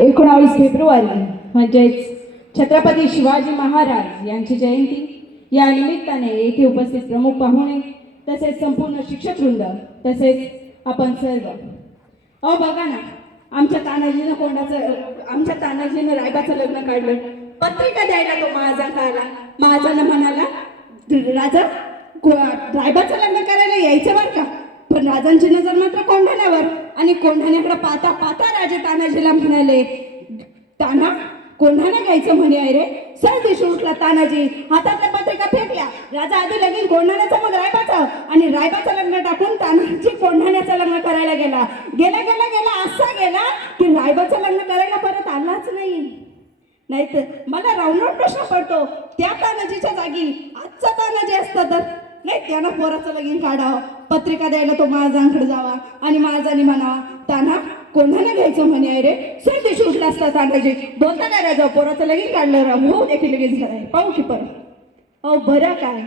19 February म्हणजेच छत्रपती शिवाजी महाराज यांची जयंती या निमित्ताने येथे उपस्थित प्रमुख पाहुणे तसेच संपूर्ण शिक्षकवृंद तसेच आपण सर्व बघा ना, आमच्या तानाजीनं रायबाचं लग्न काढलं. पत्रिका द्यायला तो महाजांना आला. महाजांना म्हणाला, राजा रायबाचं लग्न करायला यायचं बरं का, पण राजांची नजर मात्र कोंढाण्यावर. आणि कोंढाण्याकडे पाहता पाहता राजे तानाजीला म्हणाले, ताना कोंढाणा घ्यायचं म्हणे आहे रे. सर दिशू उठला तानाजी, हातातल्या पत्रिका फेकल्या. राजा आधी लगीन कोंढाण्याचं मग रायबाचं, आणि रायबाचं लग्न टाकून तानाजी कोंढाण्याचं लग्न करायला गेला. गेला गेला गेला असा गेला की रायबाचं लग्न करायला परत आलाच नाही. नाहीतर मला राऊंड प्रश्न पडतो, त्या तानाजीच्या जागी आजचा तानाजी असता तर नाही, त्यानं पोराचं लगीन काढावं, पत्रिका द्यायला तो महाजांकडे जावा आणि महाजाने म्हणावा, ताना कोंढाणा घ्यायचं म्हणे आहे रे. सर दिवशी उठला असता तानाजी, बोलता काय राजा, पोराचं लगीन काढलं हो देखील लगीन झालंय, पाहू की परत. अहो बरं काय,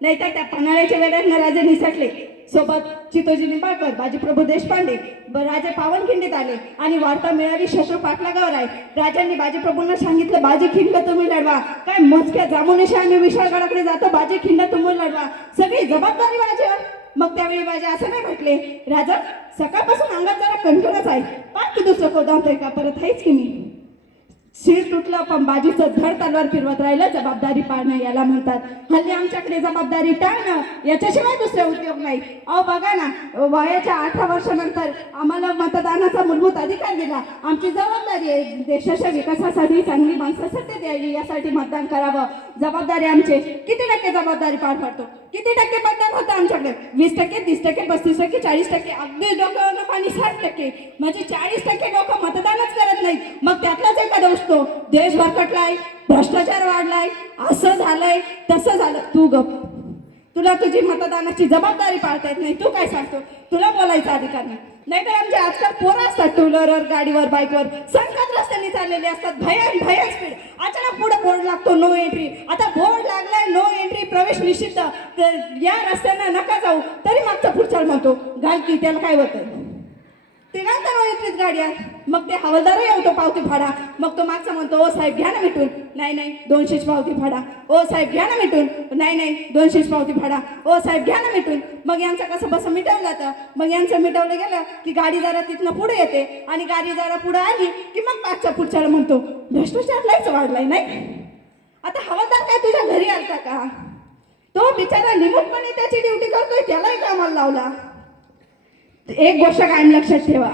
नाहीतर त्या पन्हाळ्याच्या वेळात राजे निसटले. सोबत चितोजी निंबाळकर, बाजीप्रभू देशपांडे राजे पावनखिंडीत आले आणि वार्ता मिळाली शत्रू पाठलागावर आहे. राजांनी बाजीप्रभूंना सांगितलं, बाजी खिंड तुम्ही लढवा. काय मोजक्या जामुनेशी आम्ही विशाळगडाकडे जातो, बाजी खिंड तुम्ही लढवा, सगळी जबाबदारी माझ्यावर. मग त्यावेळी माझे असं नाही म्हटले, राजा सकाळपासून अंगात जरा कंठोरच आहे, पाठ की दुसरं कोदावतंय का, परत आहेच की मी. शिर तुटलं पण बाजूचं धड तलवार फिरवत राहिलं, जबाबदारी पाळणं याला म्हणतात. हल्ली आमच्याकडे जबाबदारी टाळणं याच्याशिवाय दुसरे उद्योग नाही. अहो बघा ना, वयाच्या 18 वर्षानंतर आम्हाला मतदानाचा मूलभूत अधिकार दिला. आमची जबाबदारी आहे देशाच्या विकासासाठी चांगली माणसं सत्य द्यावी, यासाठी मतदान करावं. जबाबदारी आमचे किती टक्के जबाबदारी पार पाडतो, किती टक्के मतदान होतं आमच्याकडे? 20%, 30%, 35%, 40%, अगदी डोक्यावरनं पाणी 60%, म्हणजे 40% लोक मतदानच करत नाहीत. मग त्यातलाच एखादा असतो, देश भरकटलाय, भ्रष्टाचार वाढलाय, असं झालंय तसं झालं. तू गप, तुला तुझी मतदानाची जबाबदारी पाळता येत नाही, तू काय सांगतो? तुला बोलायचा अधिकार नाही. नाहीतर आमचे आजकाल पोरं असतात टू व्हीलरवर, गाडीवर, बाईकवर संकट रस्त्याने चाललेले असतात, भयान स्पीड. अचानक पुढे बोर्ड लागतो, नो एंट्री. आता बोर्ड लागलाय, नो एंट्री, प्रवेश निषिद्ध, तर या रस्त्यानं नका जाऊ, तरी मागचा पुढचा म्हणतो घाल की, त्याला काय होतं? ते नंतर येतलीच गाडी आहे. मग ते हवालदारही येतो पावती फाडा. मग तो मागचा म्हणतो, ओ साहेब घ्या ना मिटून. नाही 200ची पावती फाडा. ओ साहेब घ्या ना मिटून. नाही 200ची पावती फाडा. ओ साहेब घ्या ना मिटून. मग यांचं कसं बसं मिटवलं जातं. मग यांचं मिटवलं गेलं की गाडी जरा तिथनं पुढे येते, आणि गाडी जरा पुढे आली की मग मागच्या पुढच्याला म्हणतो भ्रष्टाचार लयच वाढलाय. नाही आता हवालदार काय तुझ्या घरी आलता का? तो बिचारा निमूटपणे त्याची ड्युटी करतोय, त्यालाही कामाला लावला. एक गोष्ट कायम लक्षात ठेवा,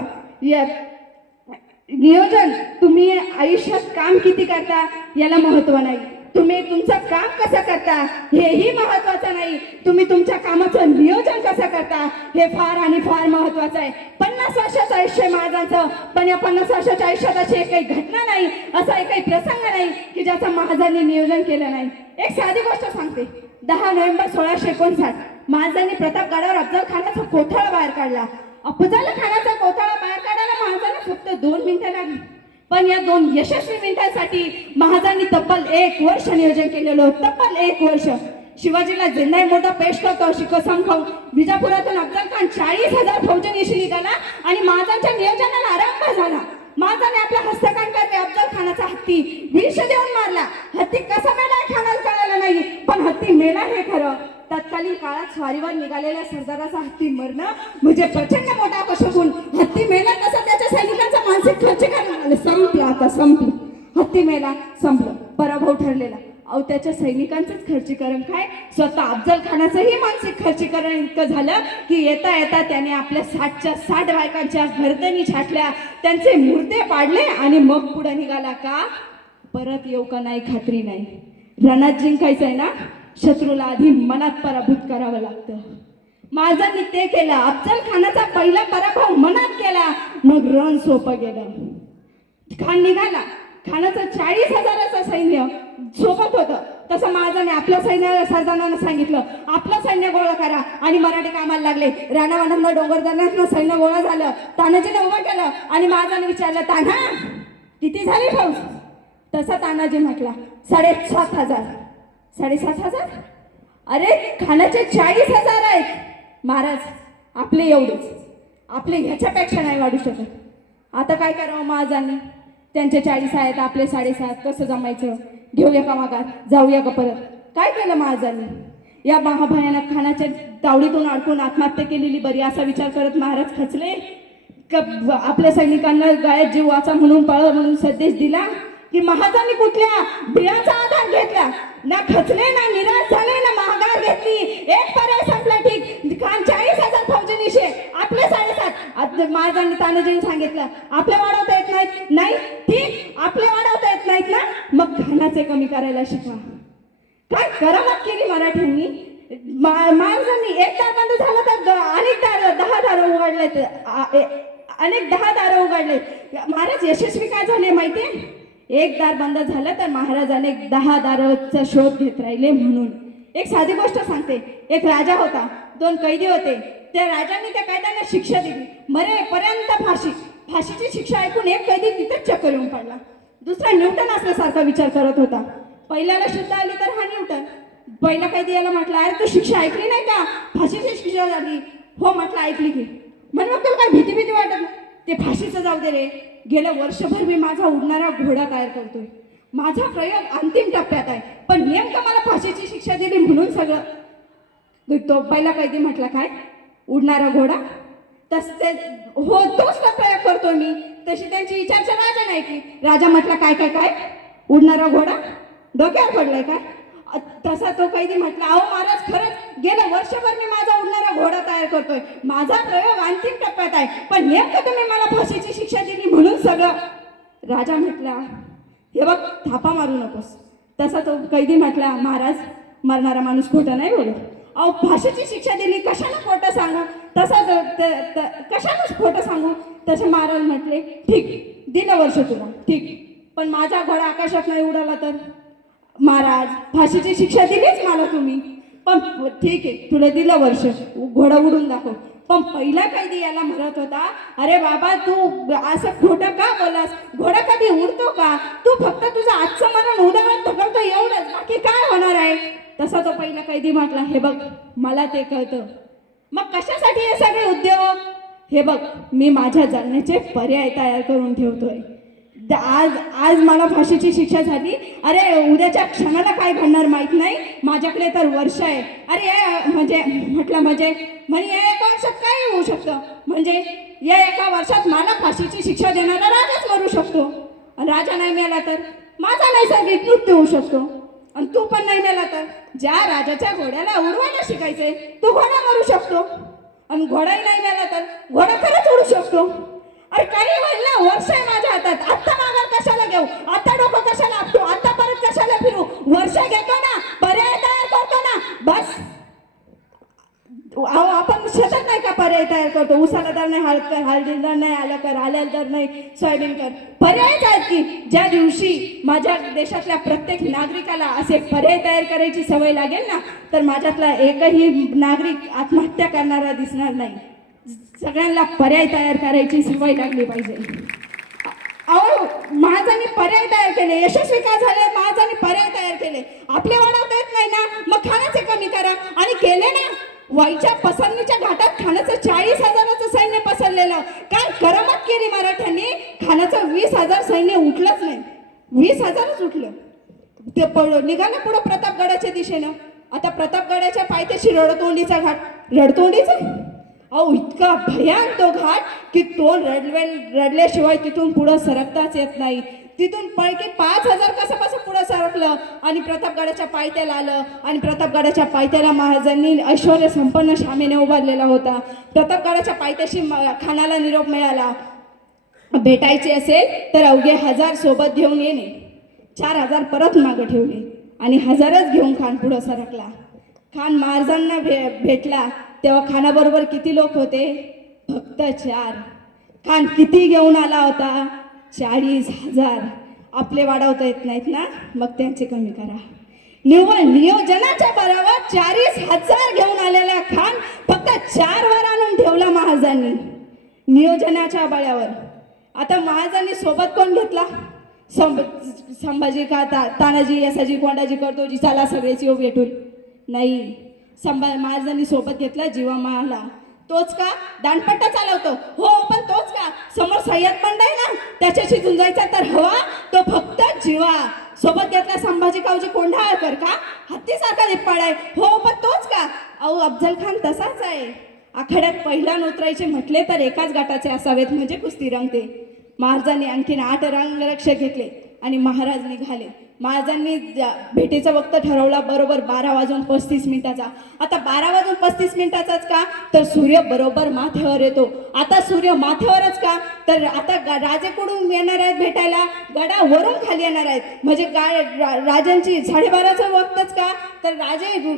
नियोजन, तुम्ही आयुष्यात काम किती करता याला महत्व नाही, तुम्ही तुमचं काम कसं करता हेही महत्वाचं नाही, तुम्ही तुमच्या कामाचं नियोजन कसं करता हे फार आणि फार महत्वाचं आहे. 50 वर्षाचं आयुष्य महाराजांचं, पण या 50 वर्षाच्या आयुष्यात अशी काही घटना नाही, असा एकही प्रसंग नाही की ज्याचं महाराजांनी नियोजन केलं नाही. एक साधी गोष्ट सांगते. 10 नोव्हेंबर 1659 महाराजांनी प्रतापगडावर अफजल खानाचा कोथळा बाहेर काढला. अफजल खानाचा कोथळा बाहेर काढायला महाराजांना फक्त 2 मिनिटं लागली, पण या 2 यशस्वी मिनिटांसाठी महाराजांनी तब्बल 1 वर्ष नियोजन केलेलं. तब्बल 1 वर्ष. शिवाजीला जिंदाई मोठा पेश करतो अशी कसम खाऊन विजापुरातून अफजल खान 40,000 फौजांनीशी निघाला आणि महाराजांच्या नियोजनाला आरंभ झाला. महाराजांनी आपल्या हस्तकांकर्ते अफजल खानाचा हत्ती विष देऊन मारला. हत्ती कसा मेला खानाला कळालं नाही, पण हत्ती मेला हे खरं. तत्कालीन काळात स्वारीवर निघालेल्या सरदाराचा हत्ती मरणं म्हणजे प्रचंड मोठा अपशकुन. हत्ती मेला तसा त्याच्या सैनिकांचा मानसिक खर्चीकरण आलं. संपलं, आता संपलं. हत्ती मेला, संपलं, पराभव ठरलेला. अहो त्याच्या सैनिकांचंच खर्चीकरण काय, स्वतः अफजल खानाचंही मानसिक खर्चीकरण इतकं झालं की येता येता त्याने आपल्या 60च्या 60 बायकांच्या गर्दनी छाटल्या, त्यांचे मुर्दे पाडले आणि मग पुढे निघाला. का? परत येऊ का नाही खात्री नाही. रणात जिंकायचं आहे ना, शत्रूला आधी मनात पराभूत करावं लागतं. महाराजांनी ते केलं. अफजल खानाचा पहिला पराभव मनात केला, मग रण सोपं गेलं. खान निघाला. खानाचं 40,000चं सैन्य सोबत होतं. तसं महाराजांनी आपल्या सरदारांना सांगितलं, आपलं सैन्य गोळा करा, आणि मराठी कामाला लागले. राणावाडांना डोंगरदारांना सैन्य गोळा झालं. तानाजीने उभं केलं आणि महाराजांनी विचारलं, तान्हा किती झाली फौज? तसा तानाजी म्हटला 7,500. 7,500? अरे खानाचे 40,000 आहेत. महाराज आपले एवढेच, आपले ह्याच्यापेक्षा नाही वाढू शकत. आता काय करावं महाराजांनी? त्यांचे 40 आहेत, आपले 7.5, कसं जमायचं? घेऊया का माघार, जाऊया का परत? काय केलं महाराजांनी? या महाभयानक खानाच्या तावडीतून अडकून आत्महत्या केलेली बरी असा विचार करत महाराज खचले का आपल्या सैनिकांना गळ्यात जीव वाचा म्हणून पळ म्हणून संदेश दिला की महाराजांनी कुठल्या बिळाचा आधार घेतला? ना खचले, ना निराश झाले, ना माघार घेतली. एक पर्याय संपला. ठीक, खान 40,000 फौजेनिशे, आपले 7.5. महाराजांनी तानाजीने सांगितलं आपले वाढवता येत नाहीत. नाही, ठीक, आपले वाढवता येत नाहीत ना, मग खानाचे कमी करायला शिकवा. काय करामत केली मराठ्यांनी. महाराजांनी एक दार बंद झालं तर अनेक 10 दार उघडले, अनेक 10 दार उघडले. महाराज यशस्वी काय झाले माहितीये? एक दार बंद झालं तर महाराजाने 10 दाराचा शोध घेत राहिले. म्हणून एक साधी गोष्ट सांगते. एक राजा होता, 2 कैदी होते. त्या राजाने त्या कैद्यांना शिक्षा दिली, मरेपर्यंत फाशी. फाशीची शिक्षा ऐकून एक कैदी तिथेच चक्कर येऊन पडला. दुसरा न्यूटन असल्यासारखा विचार करत होता. पहिल्याला शुद्ध आली तर हा न्यूटन. पहिला कैदी याला म्हटलं अरे तू शिक्षा ऐकली नाही का? फाशीची शिक्षा झाली. हो म्हटलं ऐकली की. म्हणजे मग तुला काय भीती वाटत नाही? ते फाशीचं जाऊ दे रे. गेलं वर्षभर मी माझा उडणारा घोडा तयार करतोय. माझा प्रयोग अंतिम टप्प्यात आहे, पण नेमकं मला फाशीची शिक्षा दिली म्हणून सगळं. तो पहिला कैदी म्हटला काय उडणारा घोडा? ते हो तोच तर प्रयोग करतोय मी. तशी त्यांची विचारचा राजा नाही की. राजा म्हटला काय काय काय उडणारा घोडा डोक्यावर पडलाय काय? तसा तो कैदी म्हटला अहो महाराज खरंच गेलं वर्षभर मी माझा उडणारा घोडा तयार करतोय. माझा प्रयोग अंतिम टप्प्यात आहे, पण नेमकं तुम्ही मला फाशीची शिक्षा दिली म्हणून सगळं. राजा म्हटला हे बघ थापा मारू नकोस. तसा तो कैदी म्हटला महाराज मरणारा माणूस खोटं नाही बोलत. अहो फाशीची शिक्षा दिली कशाला खोटं सांगू? तसा कशालाच खोटं सांगू? तसे महाराज म्हटले ठीक दिलं वर्ष तुला, ठीक, पण माझा घोडा आकाशात नाही उडाला तर? महाराज फाशीची शिक्षा दिलीच मला तुम्ही, पण ठीक आहे तुला दिलं वर्ष, घोडा उडून दाखव. पण पहिला कैदी याला म्हणत होता अरे बाबा तू असं खोटं का बोलास? घोडा कधी उडतो का? तू फक्त तुझं आजचं मरण उदाहरण ढकलतो एवढंच, बाकी काय होणार आहे? तसा तो पहिला कैदी म्हटला हे बघ मला ते कळतं, मग कशासाठी हे सगळे उद्योग? हे बघ मी माझ्या जगण्याचे पर्याय तयार करून ठेवतोय. आज मला फाशीची शिक्षा झाली, अरे उद्याच्या क्षणाला काय घडणार माहित नाही, माझ्याकडे तर वर्ष आहे. अरे म्हणजे म्हटलं म्हणजे या एका वर्षात काय होऊ शकतं? म्हणजे या एका वर्षात मला फाशीची शिक्षा देणारा राजाच मरू शकतो. राजा नाही मेला तर माझा नैसर्गिक मृत्यू होऊ शकतो. आणि तू पण नाही मेला तर ज्या राजाच्या घोड्याला उडवायला शिकायचंय तो घोडा मरू शकतो. आणि घोडाही नाही मेला तर घोडा खरंच उडू शकतो. अरे काही म्हणलं वर्ष आहे माझ्या हातात, आत्ता माघार कशाला घेऊ? आता डोकं कशाला आपटू? आता परत कशाला फिरू? वर्ष घेतो ना, पर्याय तयार करतो ना, बस. अहो आपण शेतात नाही का पर्याय तयार करतो? उसाला दर नाही हळद कर, हळदीला नाही आलं कर, आल्याला दर नाही सोयाबीन कर. पर्यायच आहेत की. ज्या दिवशी माझ्या देशातल्या प्रत्येक नागरिकाला असे पर्याय तयार करायची सवय लागेल ना, तर माझ्यातला एकही नागरिक आत्महत्या करणारा दिसणार नाही. सगळ्यांना पर्याय तयार करायची सवय लागली पाहिजे. अहो महाराजांनी पर्याय तयार केले, यशस्वी का झाले? महाराजांनी पर्याय तयार केले. आपले वाढवता येत नाही ना, मग खानाचे कमी करा. आणि केले ना. वाईच्या पसरणीच्या घाटात खानाचं 40,000चं सैन्य पसरलेलं. काय करामत केली मराठ्यांनी? खानाचं 20,000 सैन्य उठलंच नाही, 20,000च उठलं. ते निघालं पुढं प्रतापगडाच्या दिशेनं. आता प्रतापगडाच्या पायथ्याशी रडतोंडीचा घाट. रडतोंडीचा अहो इतका भयान तो घाट की तो रडल्याशिवाय तिथून पुढं सरकताच येत नाही. तिथून पैकी 5,000 कसं पुढं सरकलं आणि प्रतापगडाच्या पायथ्याला आलं. आणि प्रतापगडाच्या पायथ्याला महाराजांनी ऐश्वर्य संपन्न शामेने उभारलेला होता. प्रतापगडाच्या पायथ्याशी खानाला निरोप मिळाला, भेटायचे असेल तर अवघे 1000 सोबत घेऊन येणे. 4,000 परत मागं ठेवले आणि 1000च घेऊन खान पुढं सरकला. खान महाराजांना भेटला तेव्हा खानाबरोबर किती लोक होते? फक्त 4. खान किती घेऊन आला होता? 40,000. आपले वाढवता येत नाहीत ना, मग त्यांचे कमी करा. निव्वळ नियोजनाच्या बळावर 40,000 घेऊन आलेला खान फक्त 4 वर आणून ठेवला महाराजांनी, नियोजनाच्या बळावर. आता महाराजांनी सोबत कोण घेतला? संभाजी का तानाजी, यसाजी, कोंडाजी, करतोजी, चला सगळेच येऊ भेटून? नाही, महाराजांनी सोबत घेतला जीवा महाला. तोच का दांडपट्टा चालवतो? हो, पण तोच का समोर सय्यद बंड आहे ना, त्याच्याशी झुंजायचा तर हवा तो फक्त जीवा. सोबत घेतला संभाजी कावजी कोंढाळकर का, हत्तीसारखा दिप्पाळ आहे? हो, पण तोच का? अहो, अफजल खान तसाच आहे. आखाड्यात पहिला उतरायचे म्हटले तर एकाच गटाचे असावेत म्हणजे कुस्ती रंगते. महाराजांनी आणखीन 8 रंगरक्षक घेतले आणि महाराज निघाले. महाराजांनी भेटीचा वक्त ठरवला बरोबर 12:35. आता 12:35 का, तर सूर्य बरोबर माथ्यावर येतो. आता सूर्य माथ्यावरच का, तर आता राजेकडून येणार आहेत भेटायला, गडावरून खाली येणार आहेत. म्हणजे राजांची 12:30चं वक्तच का, तर राजे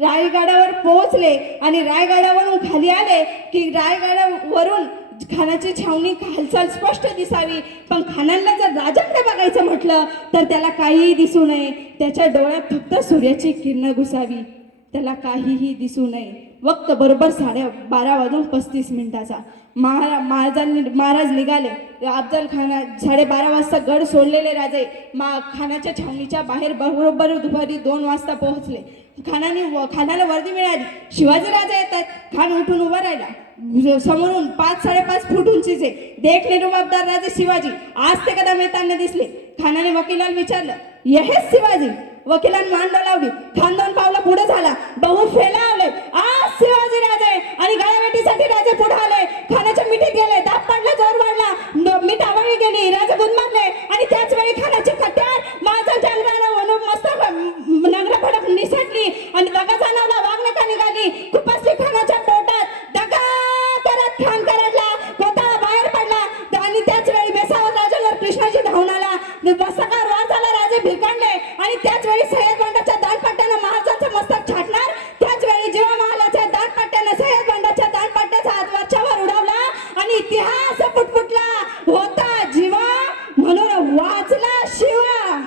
रायगडावर पोहोचले आणि रायगडावरून खाली आले की रायगडावरून खानाची छावणी हालचाल स्पष्ट दिसावी. पण खानाला जर राजाकडे बघायचं म्हटलं तर त्याला काहीही दिसू नये. त्याच्या डोळ्यात फक्त सूर्याची किरण घुसावी, त्याला काहीही दिसू नये. वक्त बरोबर 12:35. महाराज निघाले. अफजल खाना 12:30 वाजता गड सोडलेले राजे खानाच्या छावणीच्या बाहेर बरोबर दुपारी 2 वाजता पोहोचले. खानाला वर्दी मिळाली. शिवाजी राजा येतात. खान उठून उभा राहिला. समोरून 5-5.5 फूट उंचीचे देख निर्बाबदार राजे शिवाजी आज ते कदा येताना दिसले. खानाने वकिलाला विचारलं, हेच शिवाजी? वकिलांनी मान लावली. खान 2 पावलं पुढे झाला. बहु फेलावले. आज शिवाजी राजे आणि गाळ्यावेटीसाठी राजे पुढे आले. खानाच्या मिठीत गेले. दाब पडला, जोर वाढला, मीठ आवळली गेली. राजे गुदमरले आणि त्याच वेळी खानाची कट्यार माझ्या अंगाला मस्तक नंगरा फडक निसटली आणि दगा जाणवला. वाघनका निघाली. खुपसली खानाच्या पोटात. दगा करत खान करडला. कोताळा बाहेर पडला आणि त्याच वेळी बेसावत राजावर कृष्णाजी धावून आला. मस्तकावर वार झाला. राजे भिरकांडले आणि त्याच वेळी सय्यद बंडाच्या दांडपट्ट्यानं महाराजांचं मस्तक छाटणार. त्याच वेळी जीवा महालाच्या दांडपट्ट्यानं सय्यद बंडाच्या दांडपट्ट्याचा हात वरच्यावर उडवला आणि इतिहास फुटफुटला. होता जीवा म्हणून वाचला शिवा.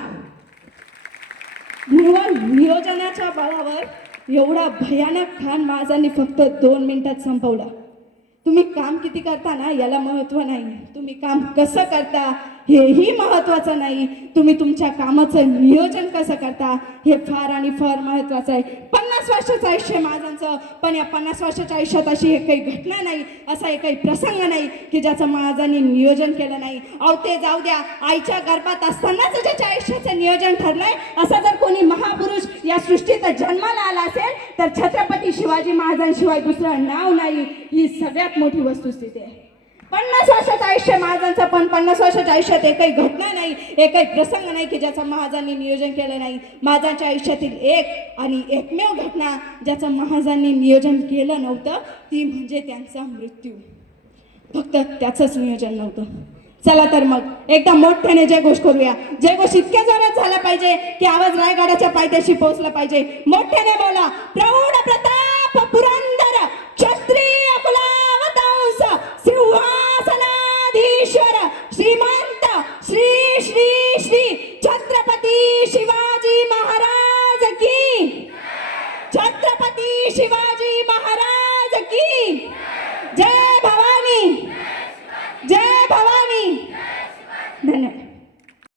नियोजनाच्या बळावर एवढा भयानक खान महाराजांनी फक्त 2 मिनिटात संपवला. तुम्ही काम किती करता ना याला महत्त्व नाही, तुम्ही काम कसं करता हेही महत्त्वाचं नाही. तुम्ही तुमच्या कामाचं नियोजन कसं करता हे फार आणि फार महत्त्वाचं आहे. 50 वर्षाचं आयुष्य महाराजांचं, पण या 50 वर्षाच्या आयुष्यात अशी एक काही घटना नाही, असा एक काही प्रसंग नाही की ज्याचं महाराजांनी नियोजन केलं नाही. अहो ते जाऊ द्या, आईच्या गर्भात असतानाच ज्याच्या आयुष्याचं नियोजन ठरलंय असा जर कोणी महापुरुष या सृष्टीत जन्माला आला असेल तर छत्रपती शिवाजी महाराजांशिवाय दुसरं नाव नाही. ही सगळ्यात मोठी वस्तुस्थिती आहे. 50 वर्षाचं आयुष्य महाराजांचं, पण 50 वर्षाच्या आयुष्यात एकही घटना नाही, एकही प्रसंग नाही की ज्याचं महाराजांनी नियोजन केलं नाही. महाराजांच्या आयुष्यातील एक आणि एकमेव घटना ज्याचं महाराजांनी नियोजन केलं नव्हतं ती म्हणजे त्यांचा मृत्यू. फक्त त्याचंच नियोजन नव्हतं. चला तर मग एकदा मोठ्याने जयघोष करूया. जयघोष इतक्या जोरात झाला पाहिजे की आवाज रायगडाच्या पायथ्याशी पोहोचला पाहिजे. मोठ्याने बोला. प्रौढ प्रताप पुरंदर क्षत्रिय कुलावतांस सिंहासनाधीश्वर श्रीमंत श्री श्री श्री छत्रपती शिवाजी महाराज की. छत्रपती शिवाजी